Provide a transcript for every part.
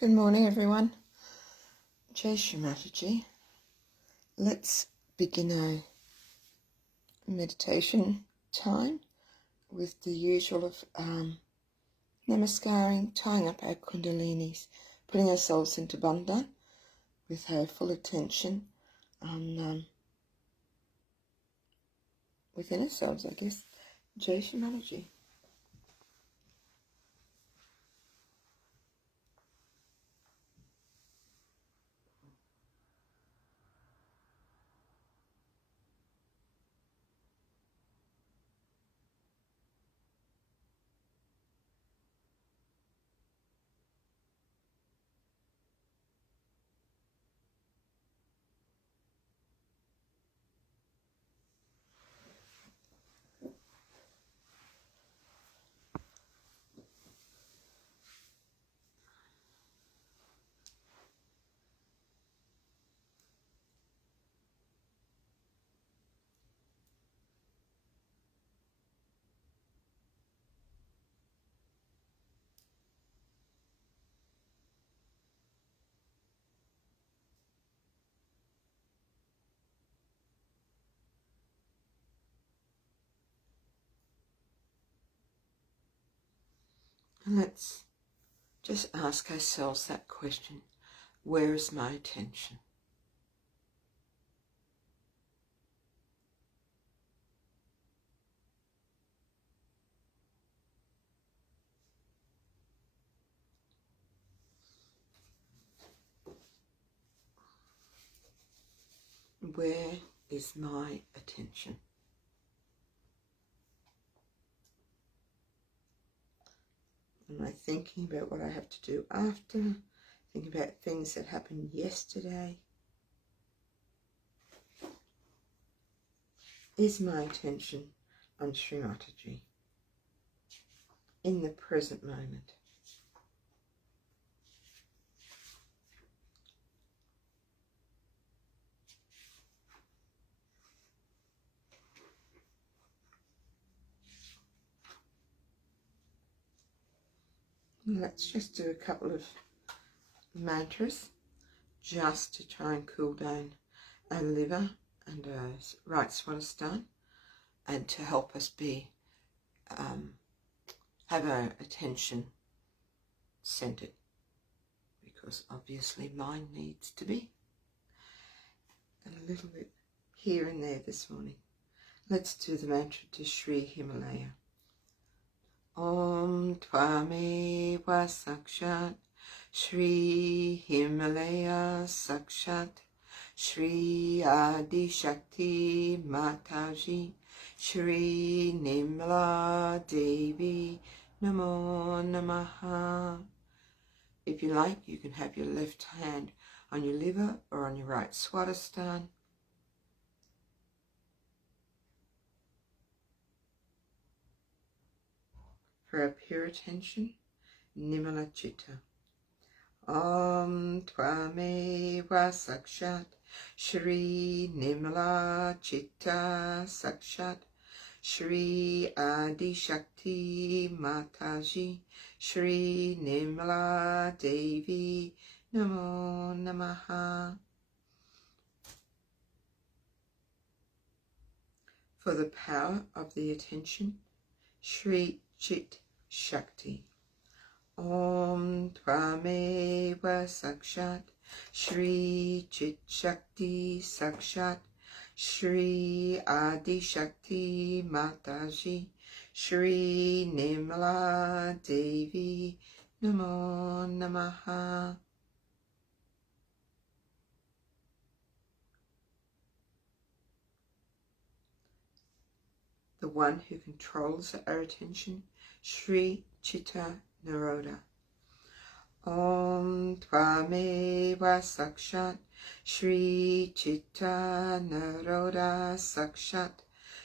Good morning, everyone. Shri Mataji. Let's begin our meditation time with the usual of namaskaring, tying up our kundalinis, putting ourselves into bandhan with our full attention on within ourselves, I guess. Shri Mataji. And let's just ask ourselves that question. Where is my attention? Where is my attention? Am I thinking about what I have to do after? Thinking about things that happened yesterday? is my attention on Shri Mataji in the present moment. Let's just do a couple of mantras just to try and cool down our liver and our right swadhisthana, and to help us be have our attention centered, because obviously mine needs to be, and a little bit here and there this morning. Let's do the mantra to Shri Himalaya. Om Tvameva Sakshat Shri Himalaya Sakshat Shri Adi Shakti Mataji Shri Nimla Devi Namo Namaha. If you like, you can have your left hand on your liver or on your right swadhisthana. For our pure attention, Nimala Chitta. Om Tvameva Sakshat Shri Nimala Chitta Sakshat Shri Adi Shakti Mataji Shri Nimala Devi Namo Namaha. For the power of the attention, Shri Chit Shakti. Om Tvameva Sakshat Shri Chit Shakti Sakshat Shri Adi Shakti Mataji Shri Nimala Devi Namo Namaha. The one who controls our attention, Shri Chitta Naroda. Om Tvameva Sakshat Shri Chitta Naroda Sakshat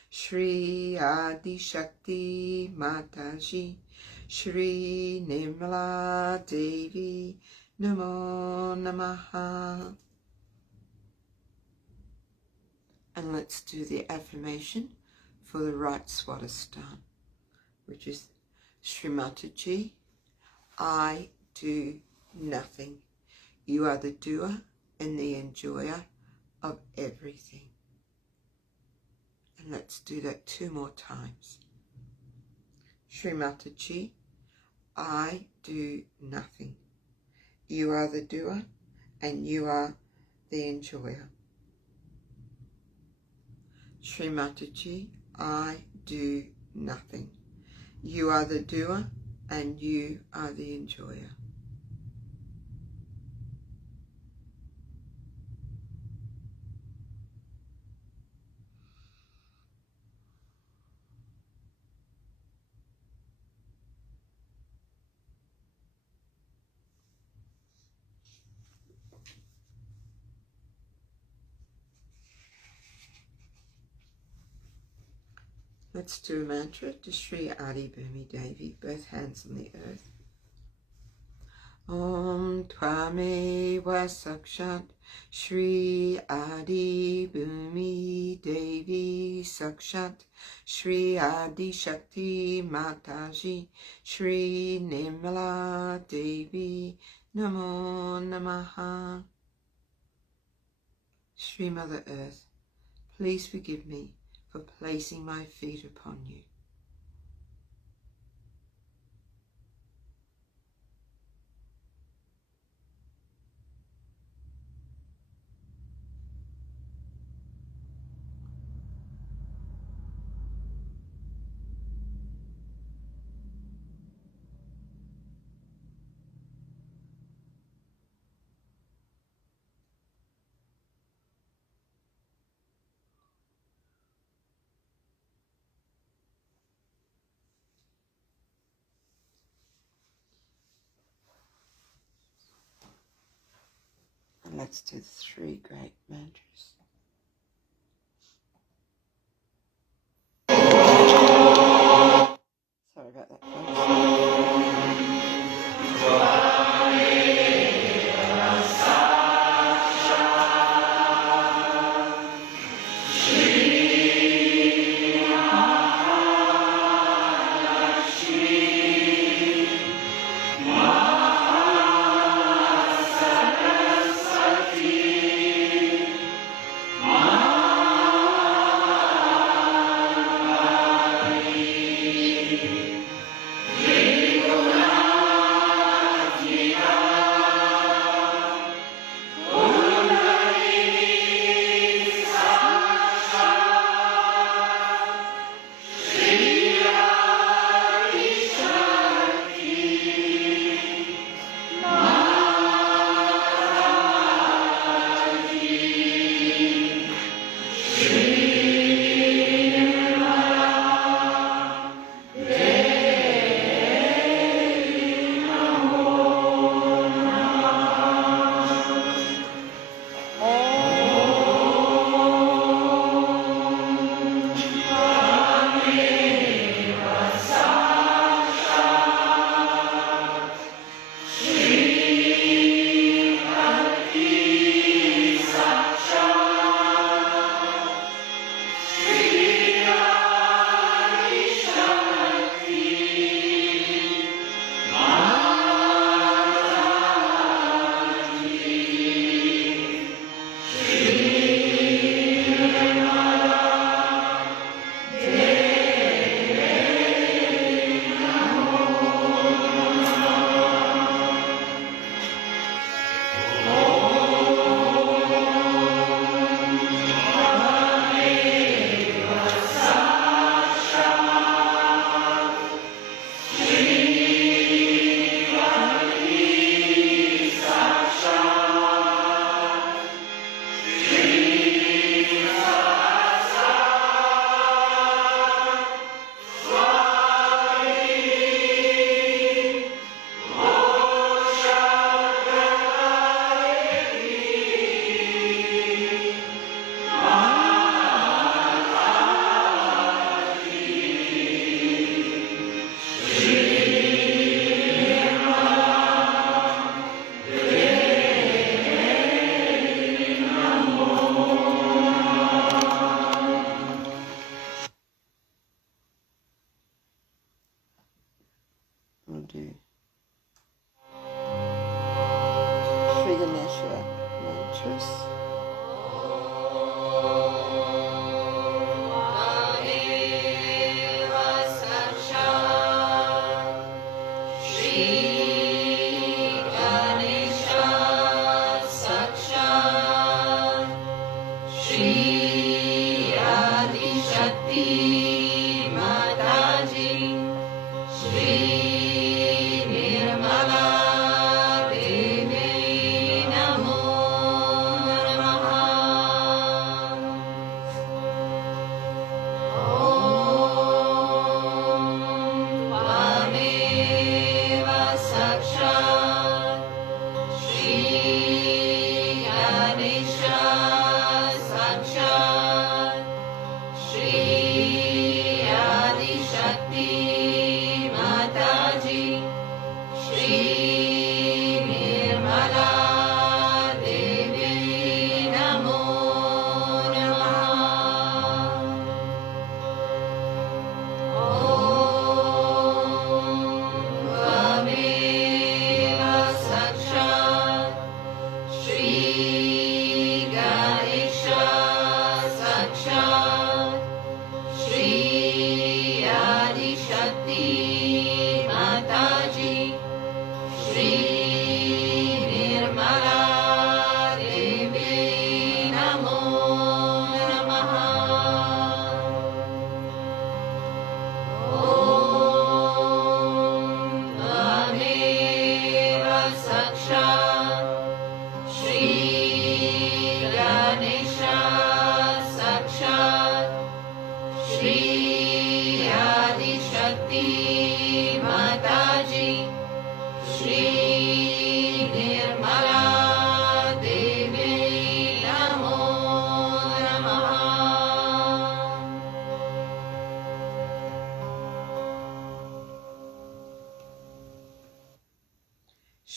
Shri Adi Shakti Mataji Shri Nimla Devi Namo Namaha. And let's do the affirmation for the right swadhisthana, which is Shri Mataji, I do nothing. You are the doer and the enjoyer of everything. And let's do that 2 more times. Shri Mataji, I do nothing. You are the doer and you are the enjoyer. Shri Mataji, I do nothing. You are the doer and you are the enjoyer. Let's do a mantra to Shri Adi Bhumi Devi, both hands on the earth. Om Tvameva Sakshat Shri Adi Bhumi Devi Sakshat Shri Adi Shakti Mataji Shri Nimala Devi Namo Namaha. Shri Mother Earth, please forgive me for placing my feet upon you. And let's do the 3 great mantras.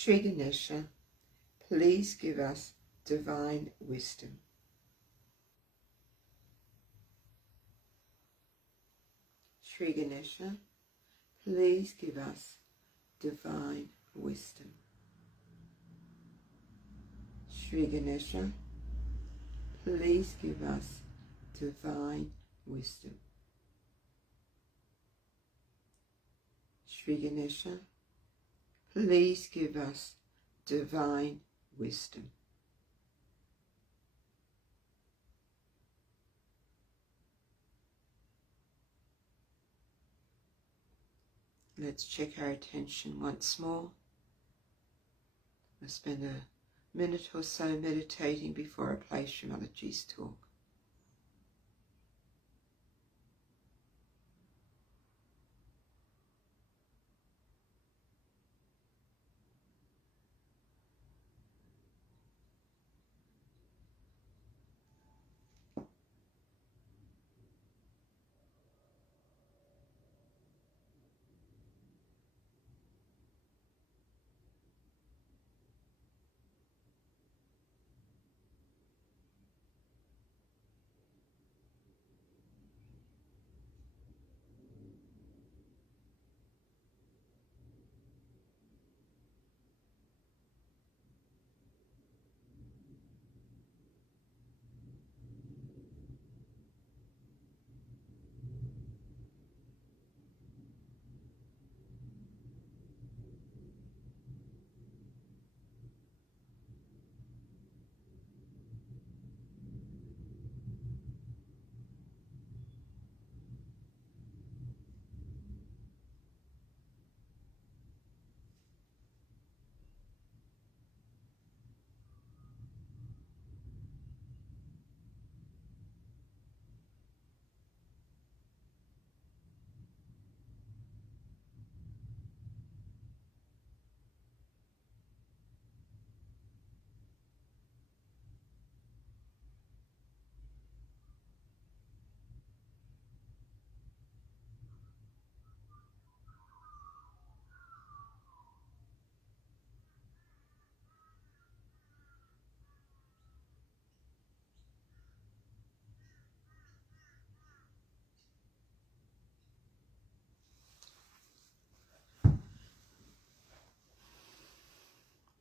Shri Ganesha, please give us divine wisdom. Shri Ganesha, please give us divine wisdom. Shri Ganesha, please give us divine wisdom. Shri Ganesha, please give us divine wisdom. Let's check our attention once more. I'll spend a minute or so meditating before I play Shri Mataji's talk.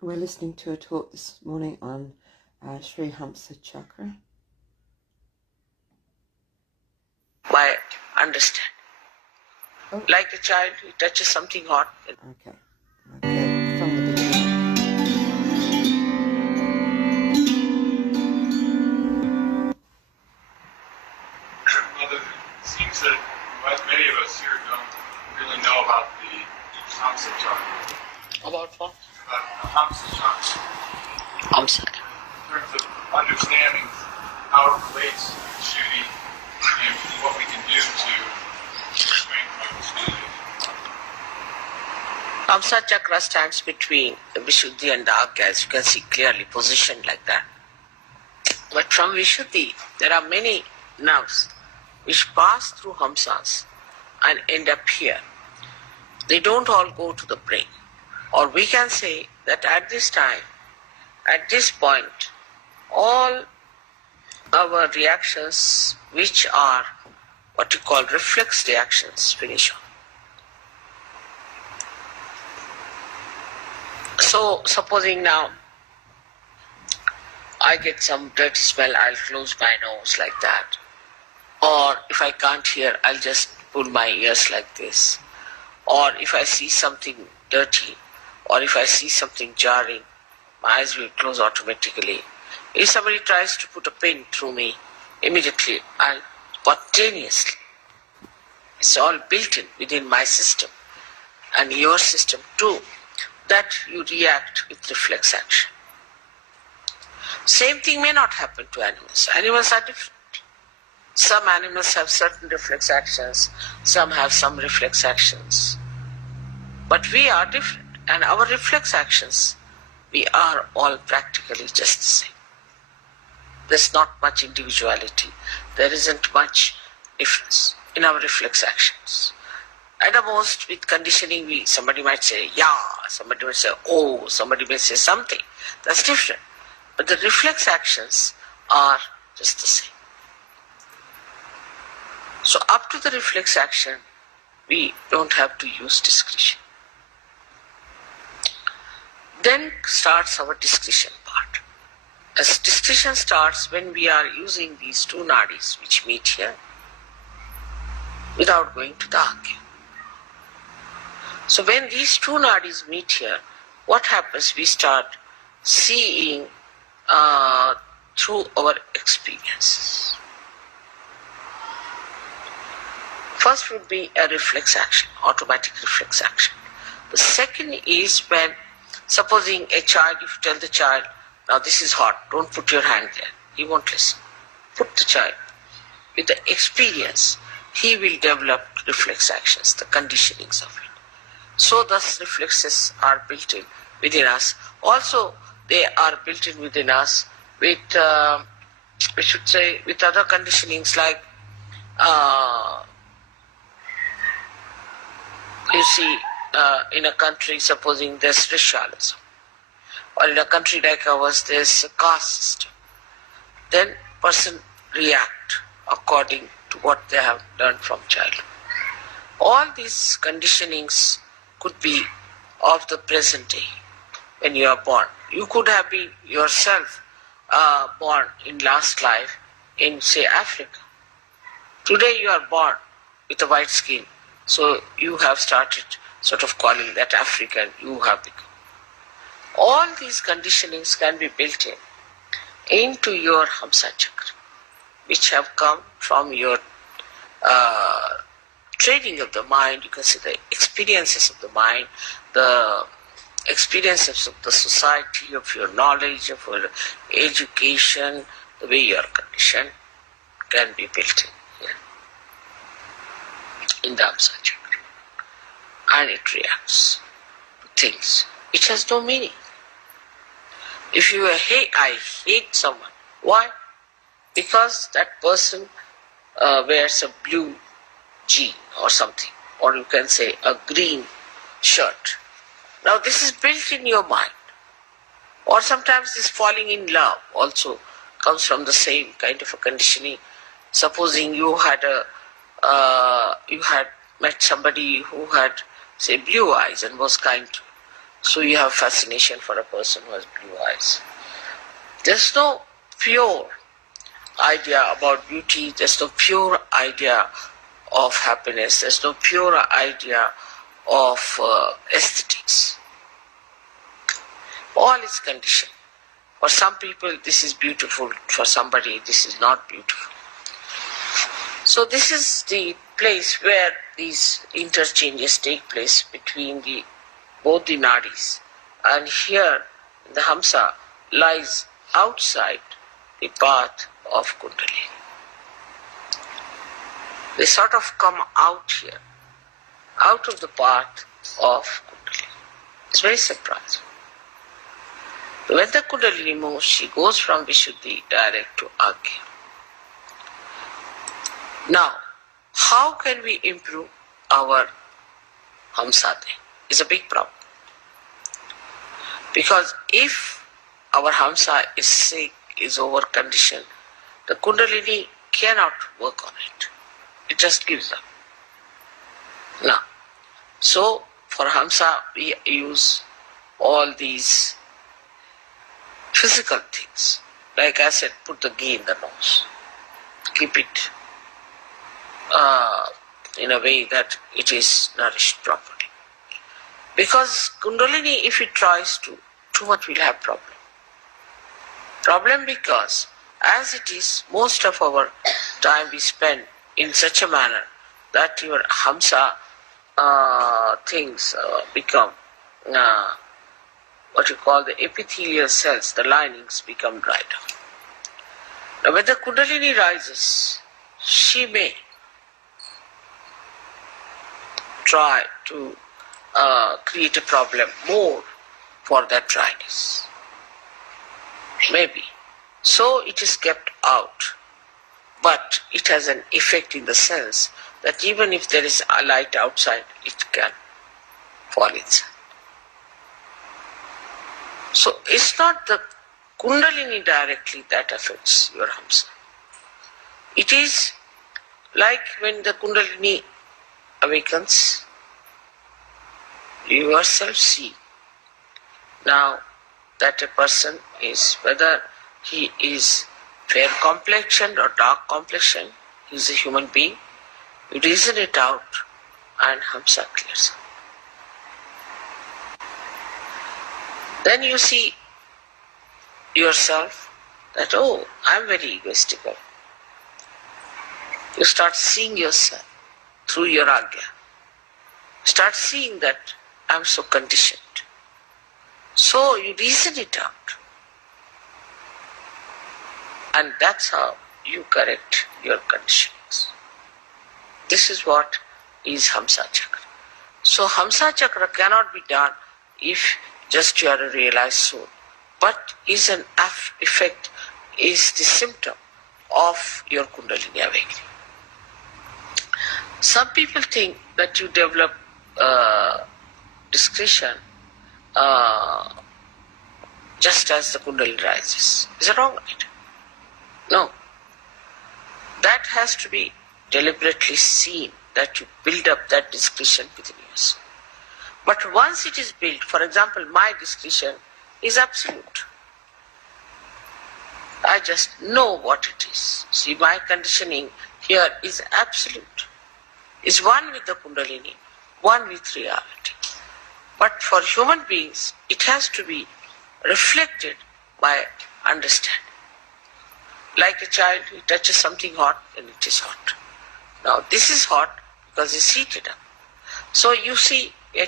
We're listening to a talk this morning on Shri Hamsa Chakra. Quiet, understand. Oh. Like a child who touches something hot. Okay, from the beginning. Well, it seems that many of us here don't really know about the Hamsa Chakra. About what? About the Hamsa Chakra. Hamsa. In terms of understanding how it relates to Shri and what we can do to strengthen our Shri. Hamsa Chakra stands between the Vishuddhi and the Agya, as you can see clearly, positioned like that. But from Vishuddhi, there are many nerves which pass through Hamsas and end up here. They don't all go to the brain. Or we can say that at this time, at this point, all our reactions, which are what you call reflex reactions, finish off. So, supposing now I get some dirty smell, I'll close my nose like that. Or if I can't hear, I'll just pull my ears like this. Or if I see something dirty, or if I see something jarring, my eyes will close automatically. If somebody tries to put a pin through me, immediately I'll spontaneously. It's all built in within my system and your system too, that you react with reflex action. Same thing may not happen to animals. Animals are different. Some animals have certain reflex actions, some have some reflex actions. But we are different, and our reflex actions, we are all practically just the same. There's not much individuality. There isn't much difference in our reflex actions. At the most, with conditioning, somebody might say, yeah, somebody may say, oh, somebody may say something. That's different. But the reflex actions are just the same. So up to the reflex action, we don't have to use discretion. Then starts our discretion part. As discretion starts when we are using these two nadis which meet here without going to the Agya. So when these two nadis meet here, what happens? We start seeing through our experiences. First would be a reflex action, automatic reflex action. The second is when, supposing a child, if you tell the child, now this is hot, don't put your hand there, he won't listen. Put the child. With the experience, he will develop reflex actions, the conditionings of it. So thus reflexes are built in within us. Also, they are built in within us with, we should say, with other conditionings like, you see, in a country, supposing there's racialism, or in a country like ours, there's a caste system, then person react according to what they have learned from childhood. All these conditionings could be of the present day when you are born. You could have been yourself born in last life in, say, Africa. Today you are born with a white skin, so you have started sort of calling that African, you have become. All these conditionings can be built in into your Hamsa Chakra, which have come from your training of the mind. You can see the experiences of the mind, the experiences of the society, of your knowledge, of your education, the way you are conditioned can be built in here, in the Hamsa Chakra. And it reacts to things which has no meaning. If you hate, I hate someone. Why? Because that person wears a blue jean or something, or you can say a green shirt. Now this is built in your mind. Or sometimes this falling in love also comes from the same kind of a conditioning. Supposing you had met somebody who had, say, blue eyes and was kind to you. So you have fascination for a person who has blue eyes. There's no pure idea about beauty. There's no pure idea of happiness. There's no pure idea of aesthetics. All is conditioned. For some people this is beautiful, for somebody this is not beautiful. So this is the place where these interchanges take place between both the nadis. And here the Hamsa lies outside the path of Kundalini. They sort of come out here, out of the path of Kundalini. It's very surprising. When the Kundalini moves, she goes from Vishuddhi direct to Agya. Now, how can we improve our Hamsa? It's a big problem. Because if our Hamsa is sick, is over-conditioned, the Kundalini cannot work on it. It just gives up. Now, so for Hamsa, we use all these physical things. Like I said, put the ghee in the nose. Keep it in a way that it is nourished properly. Because Kundalini, if it tries to, too much will have problem. Problem because, as it is, most of our time we spend in such a manner that your Hamsa things become what you call the epithelial cells, the linings become dried up. Now when the Kundalini rises, she may try to create a problem more for that dryness. Maybe. So it is kept out. But it has an effect in the sense that even if there is a light outside, it can fall inside. So it's not the Kundalini directly that affects your Hamsa. It is like when the Kundalini awakens, you yourself see now that a person is, whether he is fair complexioned or dark complexioned, he is a human being, you reason it out and Hamsa clears up. Then you see yourself that, oh, I am very egoistical. You start seeing yourself through your Agya. Start seeing that I am so conditioned. So you reason it out. And that's how you correct your conditions. This is what is Hamsa Chakra. So Hamsa Chakra cannot be done if just you are a realized soul. But is an effect, is the symptom of your Kundalini awakening. Some people think that you develop discretion just as the Kundalini rises. Is it wrong? No. That has to be deliberately seen, that you build up that discretion within yourself. But once it is built, for example, my discretion is absolute. I just know what it is. See, my conditioning here is absolute. Is one with the Kundalini, one with reality. But for human beings, it has to be reflected by understanding. Like a child, he touches something hot and it is hot. Now this is hot because it's heated up. So you see a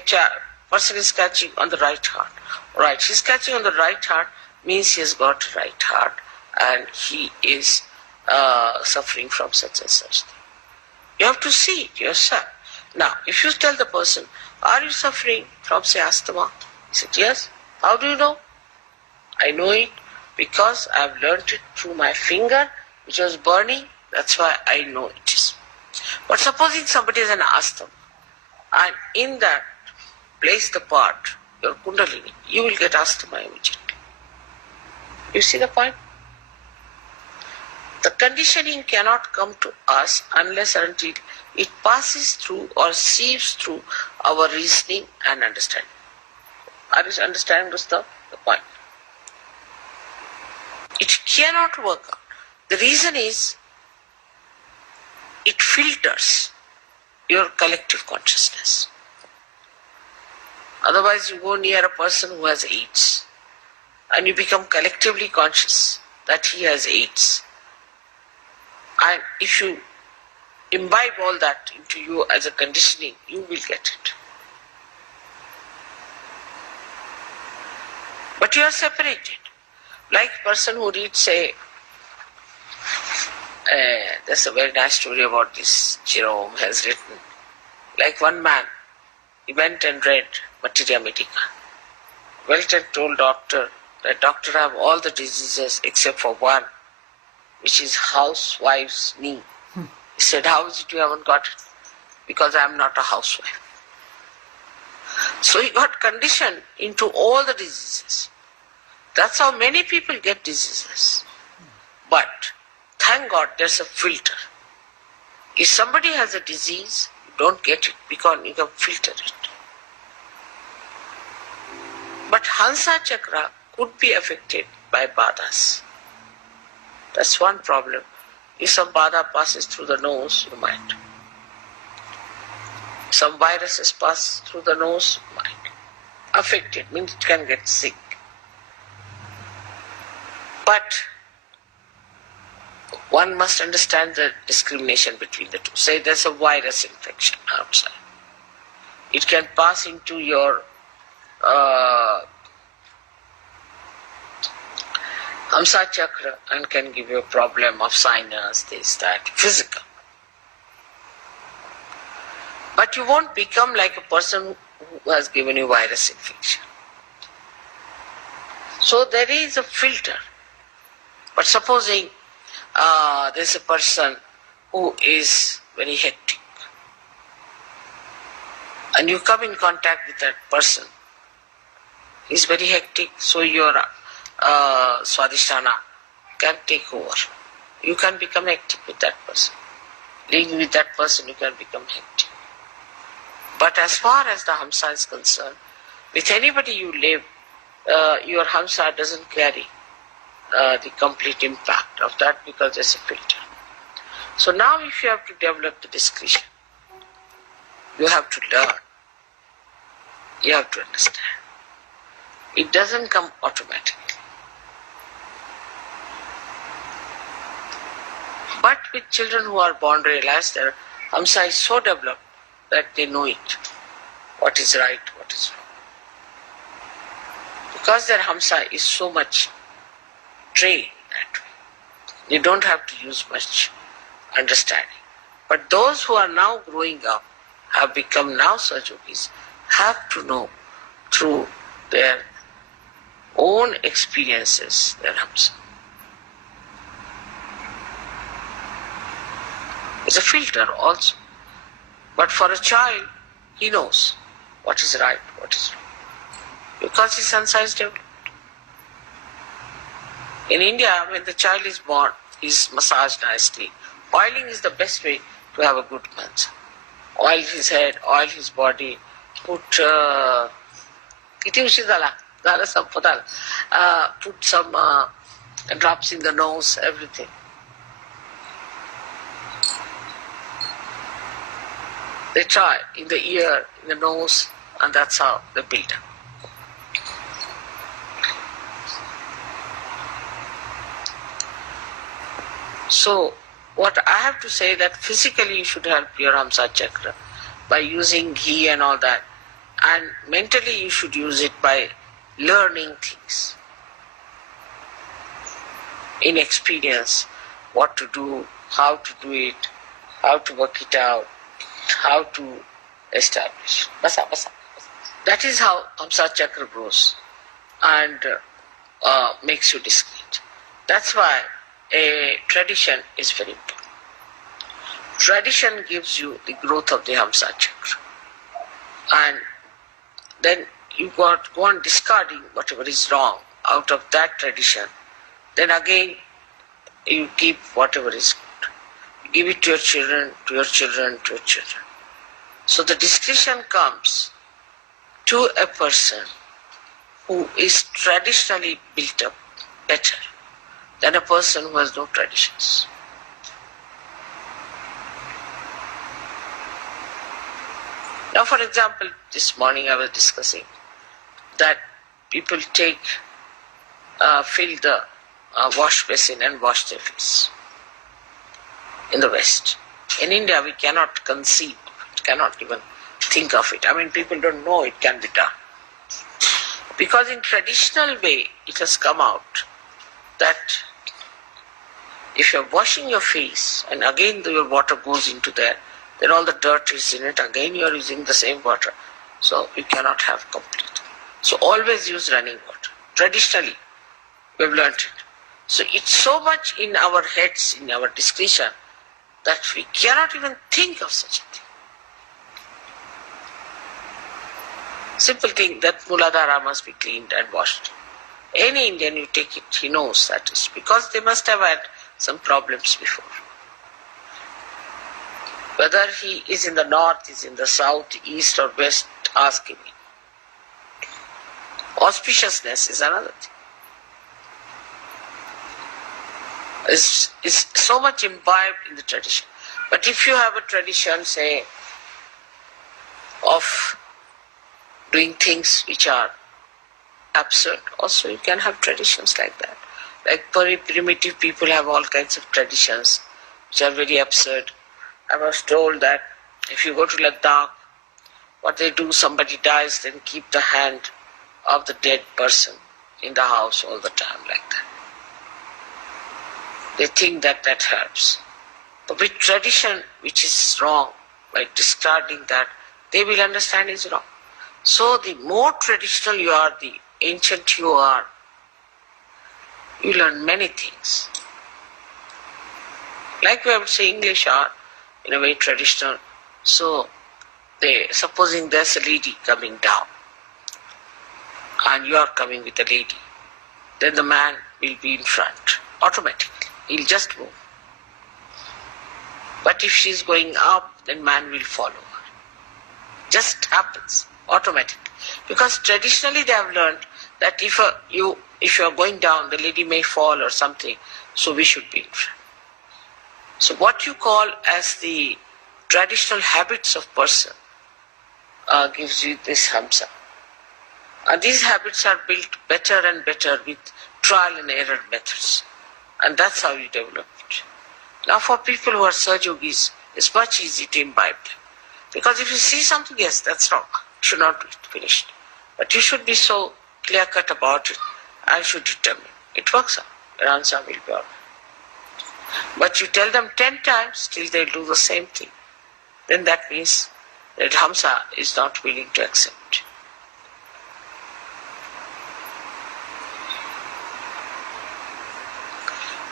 person is catching on the right heart. Right, he's catching on the right heart means he has got right heart and he is suffering from such and such thing. You have to see it yourself. Now, if you tell the person, are you suffering from, say, asthma? He said, yes. How do you know? I know it because I have learnt it through my finger, which was burning. That's why I know it is. But supposing somebody has an asthma, and in that place the part, your Kundalini, you will get asthma immediately. You see the point? The conditioning cannot come to us unless and until it passes through or sieves through our reasoning and understanding. Are you understanding the point? It cannot work out. The reason is it filters your collective consciousness. Otherwise you go near a person who has AIDS and you become collectively conscious that he has AIDS. And if you imbibe all that into you as a conditioning, you will get it. But you are separated. Like a person who reads, say, there's a very nice story about this, Jerome has written. Like one man, he went and read Materia Medica. Went and told doctor that doctor, I have all the diseases except for one, which is housewife's knee. He said, how is it you haven't got it? Because I am not a housewife. So he got conditioned into all the diseases. That's how many people get diseases. But thank God there's a filter. If somebody has a disease, you don't get it because you can filter it. But Hamsa Chakra could be affected by badas. That's one problem. If some bada passes through the nose, you might. Some viruses pass through the nose, you might. Affected means it can get sick. But one must understand the discrimination between the two. Say there's a virus infection outside. It can pass into your Hamsa Chakra and can give you a problem of sinus, this, that, physical. But you won't become like a person who has given you virus infection. So there is a filter. But supposing there's a person who is very hectic and you come in contact with that person, is very hectic, so your Swadhisthana can take over. You can become hectic with that person. Living with that person, you can become hectic. But as far as the Hamsa is concerned, with anybody you live, your Hamsa doesn't carry the complete impact of that because there's a filter. So now if you have to develop the discretion, you have to learn. You have to understand. It doesn't come automatically. But with children who are born realized, their Hamsa is so developed that they know it. What is right, what is wrong. Because their Hamsa is so much trained that way. They don't have to use much understanding. But those who are now growing up, have become now Sahajogis, have to know through their own experiences their Hamsa. It's a filter also. But for a child, he knows what is right, what is wrong. Because his Hamsa is developed. In India, when the child is born, he is massaged nicely. Oiling is the best way to have a good Hamsa. Oil his head, oil his body, put some drops in the nose, everything. They try in the ear, in the nose, and that's how they build up. So, what I have to say that physically you should help your Hamsa chakra by using ghee and all that. And mentally you should use it by learning things. In experience, what to do, how to do it, how to work it out, how to establish. That is how Hamsa chakra grows and makes you discreet. That's why a tradition is very important. Tradition gives you the growth of the Hamsa chakra. And then you go on discarding whatever is wrong out of that tradition. Then again, you keep whatever is good. You give it to your children, to your children, to your children. So the discretion comes to a person who is traditionally built up better than a person who has no traditions. Now, for example, this morning I was discussing that people fill the wash basin and wash their face in the West. In India, we cannot conceive of it, cannot even think of it. I mean, people don't know it can be done. Because in traditional way, it has come out that if you're washing your face and again your water goes into there, then all the dirt is in it, again you are using the same water. So you cannot have complete. So always use running water. Traditionally, we've learned it. So it's so much in our heads, in our discretion, that we cannot even think of such a thing. Simple thing that Muladhara must be cleaned and washed. Any Indian you take it, he knows that is because they must have had some problems before. Whether he is in the north, is in the south, east or west, ask him. Auspiciousness is another thing. Is so much imbibed in the tradition. But if you have a tradition, say, of doing things which are absurd, also you can have traditions like that. Like very primitive people have all kinds of traditions which are very absurd. I was told that if you go to Ladakh, what they do, somebody dies, then keep the hand of the dead person in the house all the time like that. They think that that helps. But with tradition, which is wrong, by discarding that, they will understand is wrong. So the more traditional you are, the ancient you are, you learn many things. Like we would say, English are in a way traditional. So supposing there's a lady coming down and you are coming with a lady, then the man will be in front automatically. He'll just move. But if she's going up, then man will follow her. Just happens automatically. Because traditionally they have learned that if you are going down, the lady may fall or something, so we should be in front. So what you call as the traditional habits of person gives you this Hamsa. These habits are built better and better with trial and error methods. And that's how you develop it. Now for people who are Sahaja Yogis, it's much easier to imbibe them. Because if you see something, yes, that's wrong. You should not be finished. But you should be so clear-cut about it. I should determine. It works out. Your answer will be all right. But you tell them 10 times, still they do the same thing. Then that means that Hamsa is not willing to accept.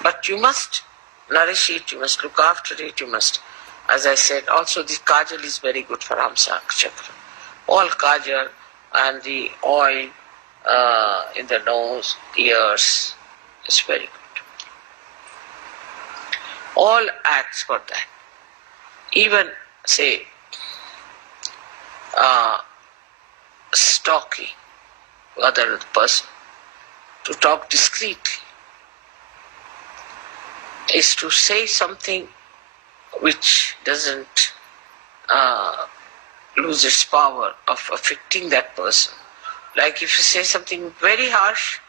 But you must nourish it, you must look after it, you must, as I said, also the kajal is very good for Hamsa Chakra. All kajal and the oil in the nose, ears is very good. All acts for that. Even, say, stalking other person, to talk discreetly, is to say something which doesn't lose its power of affecting that person. Like if you say something very harsh,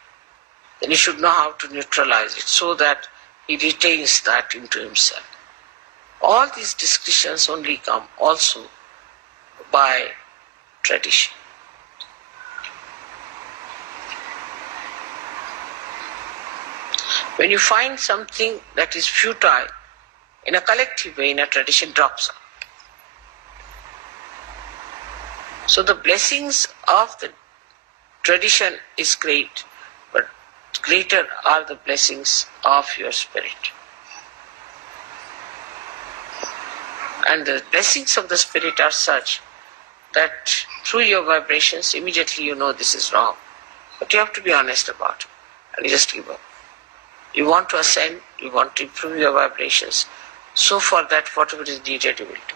then you should know how to neutralize it so that he retains that into himself. All these discussions only come also by tradition. When you find something that is futile, in a collective way, in a tradition, drops out. So the blessings of the tradition is great, but greater are the blessings of your spirit. And the blessings of the spirit are such that through your vibrations, immediately you know this is wrong. But you have to be honest about it, and you just give up. You want to ascend, you want to improve your vibrations. So for that, whatever is needed, you will do.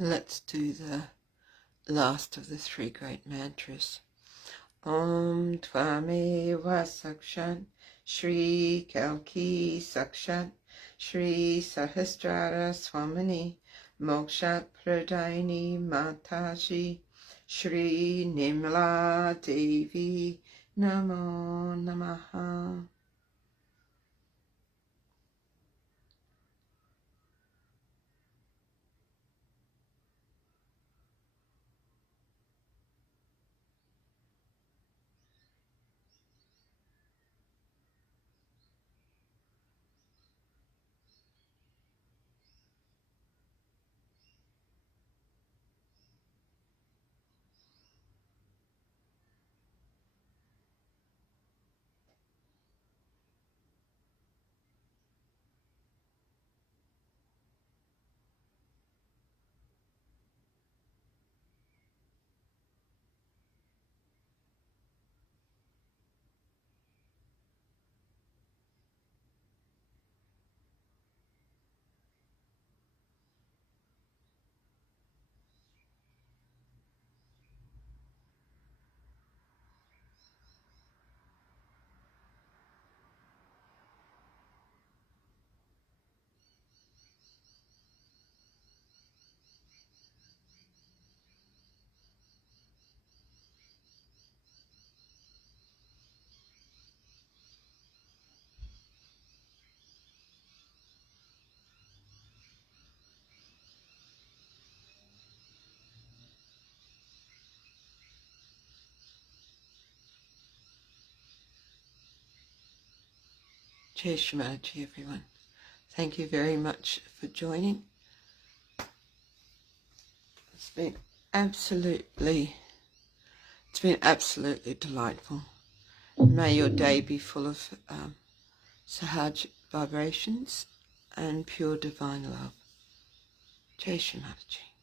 Let's do the last of the 3 great mantras. Om Tvameva Sakshan Shri Kalki Sakshat Shri Sahasrara Swamini Mokshat Pradaini Mataji Shri Nimla Devi Namo Namaha. Shri Mataji, everyone. Thank you very much for joining. It's been absolutely delightful. May your day be full of Sahaja vibrations and pure divine love. Shri Mataji.